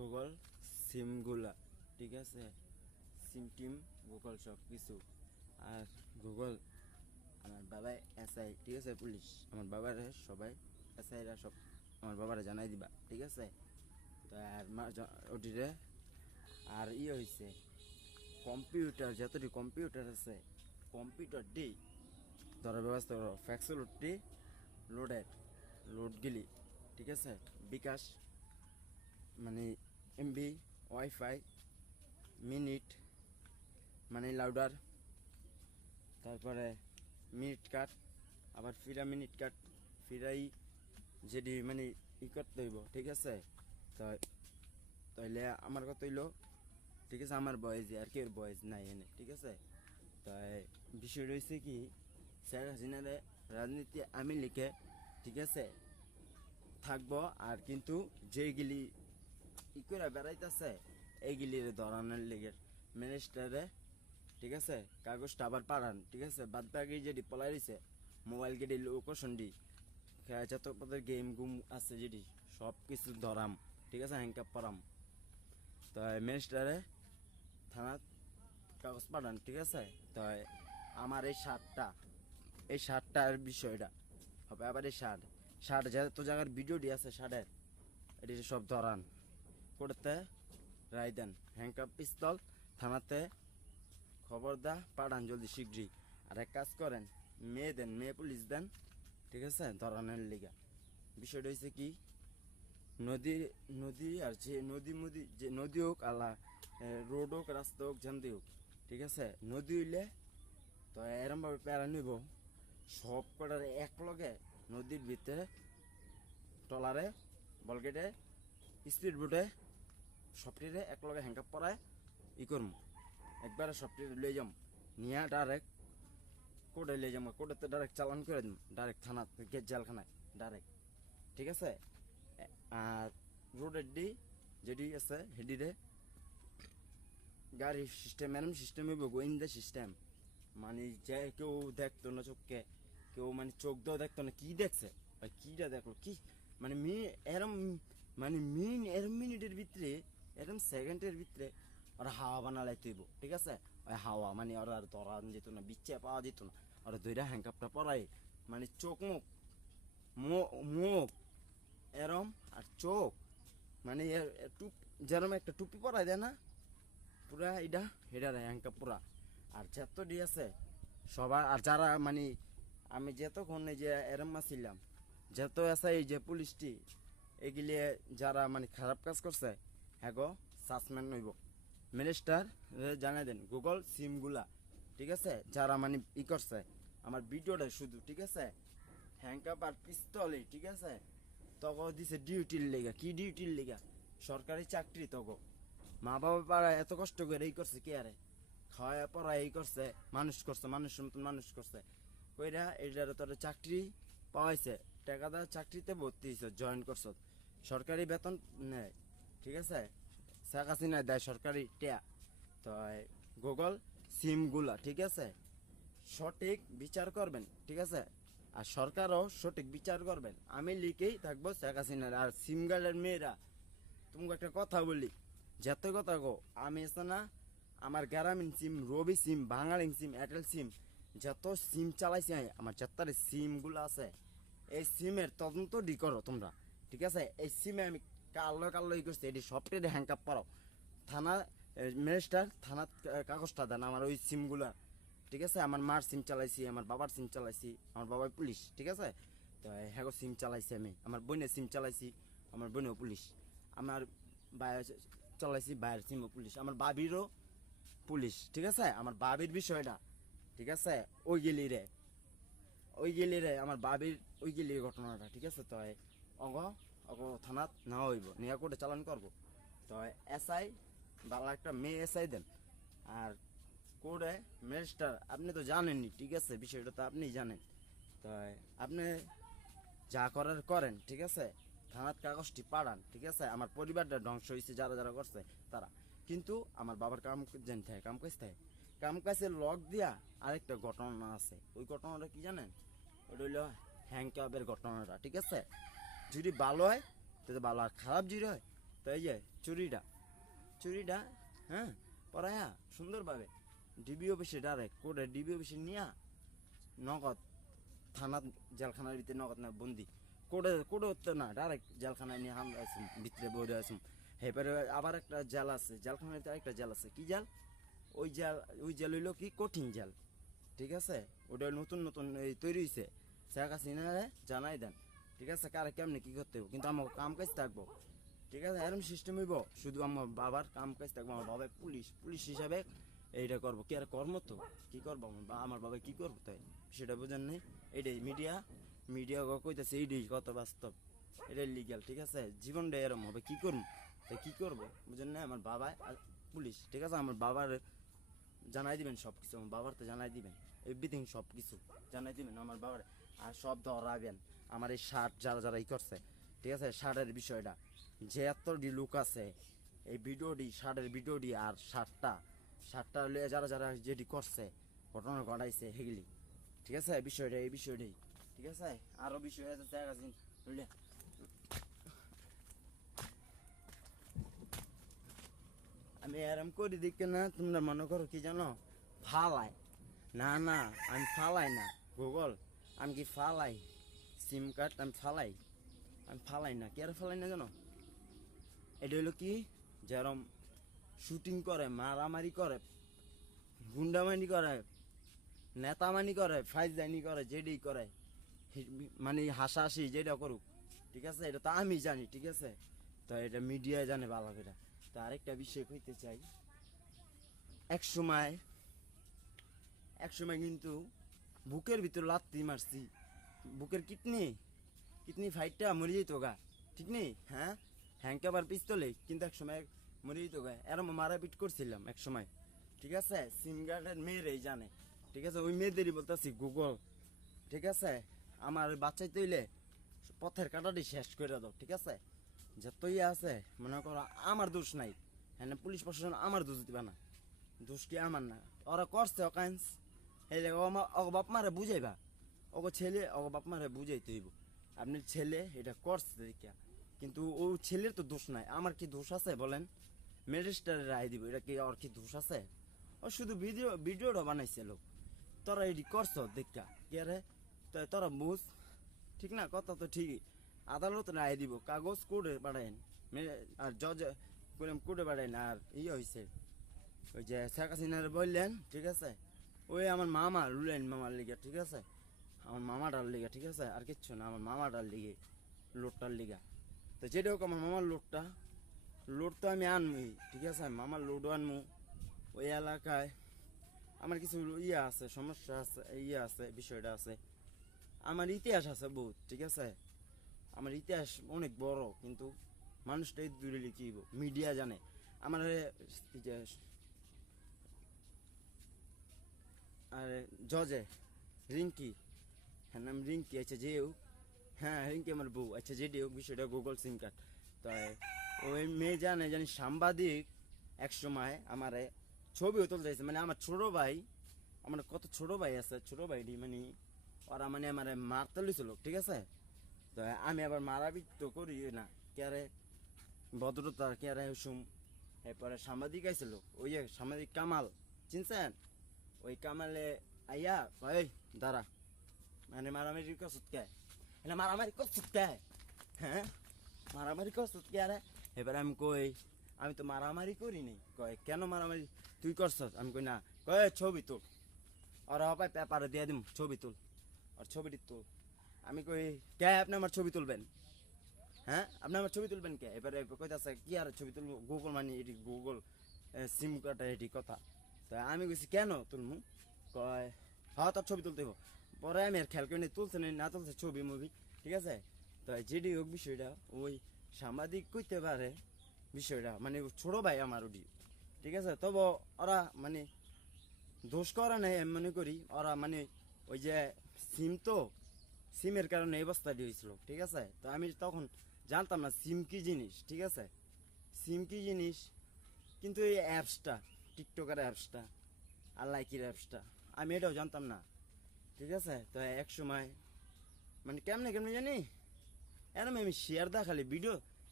Google সিমগুলা, ঠিক আছে, সিম team Google সব কিছু। আর গুগল আমার বাবা এসআই, ঠিক আছে, পুলিশ। আমার বাবারে সবাই এসআইরা সব আমার বাবারে জানাই দিবা, ঠিক আছে। তো আর ওটিরে আর হয়েছে কম্পিউটার, যতটি কম্পিউটার আছে কম্পিউটার ডি ধরার ব্যবস্থা করো। ফ্যাক্সিলিটি লোডেড লোড গিলি, ঠিক আছে। বিকাশ মানে এমবি, ওয়াইফাই, মিনিট মানে লাউডার, তারপরে মিনিট কাট, আবার ফিরা মিনিট কাট ফিরাই যেটি মানে করতে হইব, ঠিক আছে। তো তাইলে আমার কথা হইলো, ঠিক আছে, আমার বয়স আর কেউ বয়স নাই এনে, ঠিক আছে। তাই বিষয় রয়েছে কি, শেখ হাসিনারে রাজনীতি আমি লিখে, ঠিক আছে, থাকবো। আর কিন্তু যেইগুলি করে বেড়াইতেছে এইগুলির ধরানোর লেগে মিনিস্টারে, ঠিক আছে, কাগজটা আবার পাঠান, ঠিক আছে। বাদ বাকি যেটি পলাই রয়েছে মোবাইল গেটি লোকেশন ডি যত পদের গেম গুম আছে যেটি সব কিছু ধরাম, ঠিক আছে, হ্যাংকাপ পরাম। তো মিনিস্টারে থানা কাগজ পাঠান, ঠিক আছে। তো আমার এই শার্টটার বিষয়টা হবে আবার এই শার্ট যত জায়গার ভিডিওটি আছে শার্টের এটি সব ধরান করতে রায় দেন, হ্যাংকাপ পিস্তল থানাতে খবর দা পাঠান জলদি শীঘ্রই। আর এক কাজ করেন, মেয়ে দেন, মেয়ে পুলিশ দেন, ঠিক আছে, ধরানোর লিগা। বিষয়টা হয়েছে কি, নদী নদী আর যে নদী মুদি যে নদী হোক আল্লাহ রোড হোক রাস্তা হোক জানতে হোক, ঠিক আছে। নদী হইলে তো এরমভাবে প্যারা নিব সব কটার এক লগে নদীর ভিতরে টলারে বলগেটে স্পিড বোটে সবটিরে এক লগে হ্যাংকাপ পরায় করম, একবারে সবটিরে লয়ে যাম নিয়ে ডাইরেক্ট কোর্টে লয়ে যাম, কোর্টেতে ডাইরেক্ট চালান করে দিম, ডাইরেক্ট থানা গেট জেলখানায় ডাইরেক্ট, ঠিক আছে। আর রোডের ডি যেটি আছে হেডিরে গাড়ি সিস্টেম এরম সিস্টেম হইব গোয়েন্দা সিস্টেম, মানে যে কেউ দেখতো না চোখকে, কেউ মানে চোখ দিয়েও দেখতো না কি দেখছে ভাই, কিটা দেখলো কি, মানে এরম মানে এরম মিনিটের ভিতরে এরম সেকেন্ডের ভিতরে ওরা হাওয়া বানালাই তৈব, ঠিক আছে। ওই হাওয়া মানে ওরা আর ধরা যেত না, বিচ্ছে পাওয়া যেত না, ওরা দুইটা হ্যাংকাপটা পরাই মানে চোখ মুখ এরম আর চোখ মানে যেরম একটা টুপি পরাই দেয় না পুরা এটা হেডার হ্যাংকাপ পুরা। আর যত ডি আছে সবার, আর যারা মানে আমি যতক্ষণ এই যে এরম ছিলাম যত আছে এই যে পুলিশটি এগুলি যারা মানে খারাপ কাজ করছে হ্যাঁ গো সাসপেন্ড হইব। মিনিস্টার জানাই দেন গুগল সিমগুলা, ঠিক আছে, যারা মানে করছে আমার ভিডিওটা শুধু, ঠিক আছে, হ্যাংকাপ আর পিস্তলে, ঠিক আছে, তখন দিছে ডিউটির লেগা, কি ডিউটির লেগা, সরকারি চাকরি তখন মা বাবা পাড়া এত কষ্ট করে এই করছে কে আরে খাওয়া পড়া এই করছে, মানুষ করছে, মানুষের মতন মানুষ করছে কইরা এইটার তোর চাকরি পাওয়াইছে, টাকা দেওয়া চাকরিতে ভর্তি হয়েছে, জয়েন করছ, সরকারি বেতন নেয়, ঠিক আছে, শেখ হাসিনা দেয় সরকারি টেয়া। তো গুগল সিমগুলা, ঠিক আছে, সঠিক বিচার করবেন, ঠিক আছে। আর সরকারও সঠিক বিচার করবেন, আমি লিখেই থাকবো শেখ হাসিনার। আর সিম গার্ডের মেয়েরা তোমাকে একটা কথা বলি, যত কথা গো আমি এসে না আমার গ্রামীণ সিম, রবি সিম, বাঙালি সিম, এয়ারটেল সিম, যত সিম চালাইছি আমার যত্তারে সিমগুলো আছে এই সিমের তদন্ত ডি করো তোমরা, ঠিক আছে। এই সিমে আমি কালো ই করছি এটি সবটাই হ্যাংকাপ পারো থানা মিনিস্টার থানা কাগজটা দেন আমার ওই সিমগুলা, ঠিক আছে। আমার মার সিম চালাইছি, আমার বাবার সিম চালাইছি, আমার বাবা পুলিশ, ঠিক আছে। তো হ্যাঁ সিম চালাইছি আমি, আমার বোনের সিম চালাইছি, আমার বোনও পুলিশ, আমার ভাইয়ের চালাইছি, ভাইয়ের সিমও পুলিশ, আমার বাবিরও পুলিশ, ঠিক আছে। আমার বাবির বিষয়টা, ঠিক আছে, ওই গেলি রে আমার বাবির ওই গেলির ঘটনাটা, ঠিক আছে। তো অগ অগ থানাত নেওয়া হইব, নিয়ে কোর্টে চালান করবো। তো এসআই বাংলা একটা মেয়ে এসআই দেন। আর কোর্টে ম্যাজিস্ট্রেট আপনি তো জানেননি, ঠিক আছে, বিষয়টা তো আপনি জানেন। তো আপনি যা করার করেন, ঠিক আছে, থানার কাগজটি পাঠান, ঠিক আছে। আমার পরিবারটা ধ্বংস হয়েছে যারা যারা করছে তারা, কিন্তু আমার বাবার কাম জানতে হয়, কাম কাজে লক দিয়া আরেকটা ঘটনা আছে, ওই ঘটনাটা কি জানেন, ওটা হইল হ্যাংকাপের ঘটনাটা, ঠিক আছে। যদি ভালো হয় তাহলে ভালো, আর খারাপ যদি হয় তো এই যে চুরিটা হ্যাঁ পড়ায়া সুন্দরভাবে ডিবি অফিসে ডাইরেক্ট কোর্টে ডিবি অফিসে নিয়া নগদ থানা জেলখানার ভিতরে নগদ না বন্দি কোর্টে তো না ডাইরেক্ট জেলখানায় নিয়ে হামলা আসুন ভিতরে বইরে আসুন। এরপরে আবার একটা জেল আছে জেলখানার ভিতরে একটা জেল আছে কি জেল ওই জেল হইলো কি কঠিন জেল, ঠিক আছে? ওটা নতুন নতুন এই তৈরি হয়েছে, শেখ হাসিনারে জানাই দেন, ঠিক আছে? কারে কেমনে কি করতে হবে, কিন্তু আমার কাম কাজ থাকবো, ঠিক আছে? এরকম সিস্টেম হইব, শুধু আমার বাবার কাম কাজ থাকবো। আমার বাবা পুলিশ হিসাবে এইটা করবো, কি আর কর্ম তো কি করবো, আমার বাবা কি করবো তাই সেটা বোঝেন নেই। এইটাই মিডিয়া কইতেছে, এইটাই কত বাস্তব, এটাই লিগ্যাল, ঠিক আছে? জীবনটা এরম হবে, কি করবো তাই কি করবো বুঝেন না? আমার বাবা পুলিশ, ঠিক আছে? আমার বাবার জানাই দিবেন সব কিছু, আমার বাবার তো জানাই দিবেন এভরিথিং, সব কিছু জানাই দিবেন আমার বাবার। আর সব ধরাবেন আমার এই শার্ট যারা ই করছে, ঠিক আছে? শার্টের বিষয়টা যে এতটি লুক আছে, এই ভিডিওটি শার্টের ভিডিওটি আর শার্টটা লইয়া যারা যেটি করছে, ঘটনা ঘটাইছে সেগুলি, ঠিক আছে? এই বিষয়টাই, ঠিক আছে? আরো বিষয় আছে বুঝলে, আমি এরম করি দেখে না তোমরা মনে করো কি জানো ফালাই, না আমি ফালাই না গুগল, আমি কি ফালাই সিম কার্ড, আমি ফালাই না, কে আর ফালাই না জানো? এটা হলো কি যেরম শুটিং করে, মারামারি করে, গুন্ডামানি করে, নেতামানি করে, ফাইজদানি করে, যেটাই করে, মানে হাসাহাসি যেটা করুক, ঠিক আছে? এটা তো আমি জানি, ঠিক আছে? তো এটা মিডিয়ায় জানে ভালো করে। তো আরেকটা বিষয় কইতে চাই, এক সময় কিন্তু বুকের ভিতর লাত্তি মারছি, বুকের কিডনি ফাইটটা মরে যেত গা, ঠিক নেই? হ্যাঁ হ্যাংকাবার পিস্তলে, কিন্তু এক সময় মরে যেত গা, এরম মারাপিট করছিলাম এক সময়, ঠিক আছে? সিম গার্ডের মেয়েরাই জানে, ঠিক আছে? ওই মেয়েদেরই বলতেছি গুগল, ঠিক আছে? আমার বাচ্চাই তৈলে পথের কাটাটি শেষ করে দাও, ঠিক আছে? যতই আছে মনে করো আমার দোষ নাই, হ্যাঁ পুলিশ প্রশাসন আমার দোষ দিবা না, দোষ কি আমার না, ওরা করছে অকাইন্স, এই বাপ মারে বুঝাইবা, ছেলে বাপ মারে বুঝাইতে হইব, আপনার ছেলে এটা করছে দেখিয়া, কিন্তু ও ছেলের তো দোষ নাই, আমার কি দোষ আছে বলেন? ম্যাজিস্ট্রেটের রায় দিব, এটা কি ওর কি দোষ আছে? ও শুধু ভিডিওটা বানাইছে লোক, তোরা এটি করছ দেখা কি আরে তোরা বুঝ, ঠিক না? কথা তো ঠিকই, আদালত রায় দিব, কাগজ কোর্টে পাঠাইন, আর জজ কোর্টে পাঠাইন, আর হয়েছে ওই যে শেখ হাসিনার বললেন, ঠিক আছে? ওই আমার মামা রুলেন মামার লিগে, ঠিক আছে? আমার মামাটার লিগে, ঠিক আছে? আর কিচ্ছু না, আমার মামাটার লিগে, লোডটার লিগা। তো যেটা হোক আমার মামার লোড তো আমি আনবই, ঠিক আছে? মামার লোডও আনবো। ওই এলাকায় আমার কিছু আছে, সমস্যা আছে, আছে, বিষয়টা আছে, আমার ইতিহাস আছে বহুত, ঠিক আছে? আমার ইতিহাস অনেক বড়, কিন্তু মানুষটাই দূরে লিখিব, মিডিয়া জানে আমার ইতিহাস। আর জজে রিঙ্কি, হ্যাঁ নাম রিঙ্কি, আচ্ছা যে হোক, হ্যাঁ রিঙ্কি আমার বউ, আচ্ছা যেটি হোক, বিষয়টা গুগল সিম কার্ড। তাই ওই মেয়ে জানি সাংবাদিক এক সময় আমার ছবিও তুলতে চাইছে, মানে আমার ছোট ভাই, আমার কত ছোট ভাই আছে, ছোট ভাইটি মানে ওরা মানে আমার মারতে লইছিল, ঠিক আছে? তো আমি আবার মারাপিট তো করি না, কেরে ভদ্রতা কেরে শুম। এরপরে সাংবাদিক আইছিল, ওই যে সাংবাদিক কামাল, চিনছেন? ওই কামালে আইয়া ভাই দাঁড়া, মানে মারামারি করছত কে, এটা মারামারি করছত কে, হ্যাঁ মারামারি করছত কে আরে? এবার আমি কই আমি তো মারামারি করি নি, কয় কেন মারামারি তুই করছত? আমি কই না, কয় ছবি তোল, ওরা হবাই পেপারে দিয়ে দিম, ছবি তুল, আর ছবিটি তুল। আমি কই কে আপনি আমার ছবি তুলবেন, হ্যাঁ আপনি আমার ছবি তুলবেন কে? এবারে কইতাছে কি আর ছবি তুলবো, গুগল মানে এটি গুগল সিম কার্ডের এটি কথা। তো আমি কইছি কেন তুলমু, কয় হ্যাঁ তোর ছবি তুলতে হইব। পরে আমি আর খেয়াল করি তুলছে না তুলছে ছবি মুভি, ঠিক আছে? তো যেটি হোক বিষয়টা, ওই সাংবাদিক কইতে পারে বিষয়টা, মানে ছোট ভাই আমার ওটি, ঠিক আছে? তবে ওরা মানে দোষ করা নেই, আমি মনে করি ওরা মানে ওই যে সিমের কারণে এই অবস্থাটি হয়েছিল, ঠিক আছে? তো আমি তখন জানতাম না সিম কি জিনিস, ঠিক আছে? সিম কি জিনিস, কিন্তু এই অ্যাপসটা, টিকটকের অ্যাপসটা আর লাইকির অ্যাপসটা, আমি এটাও জানতাম না, ঠিক আছে? তো এক সময় মানে কেমনে জানি এরম আমি শেয়ার দা খালি ভিডিও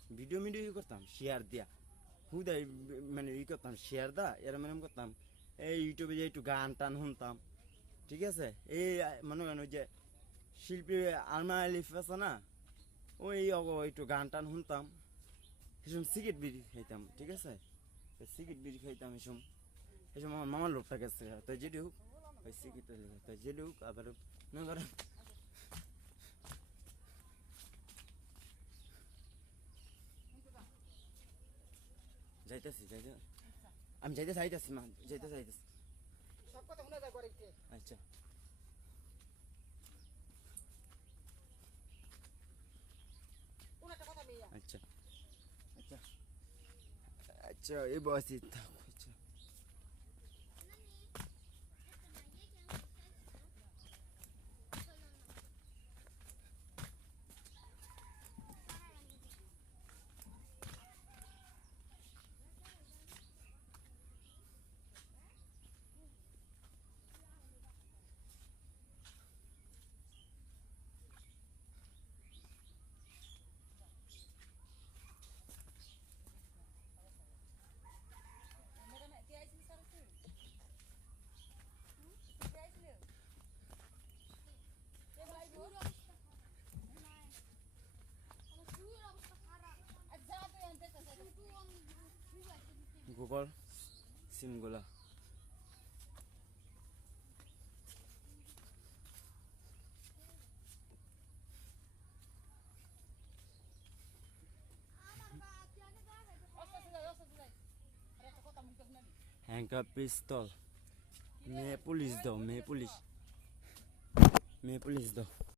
ভিডিও করতাম শেয়ার দিয়া হুদাই মানে করতাম শেয়ার দা এরম এরম করতাম এই ইউটিউবে যে একটু গান টান শুনতাম ঠিক আছে এই মনে করেন ওই যে শিল্পী আলমা আলিফ আছে না ওই একটু গান টান শুনতাম এসব সিগারেট বিড়ি খাইতাম ঠিক আছে সিগারেট বিড়ি খাইতাম এসব আমার মামার লোকটা গেছে তাই যেটি হোক ওই সিগারেট তাই যেটি হোক আবার মনে করেন যাইতেছি আমি যাইতে চাইতেছি মা যাইতে চাইতেছি আচ্ছা আচ্ছা আচ্ছা আচ্ছা এই বয়সে থাক আচ্ছা গুগল সিমগুলা হ্যাঙ্কার পিস্তল মেয়ে পুলিশ দাও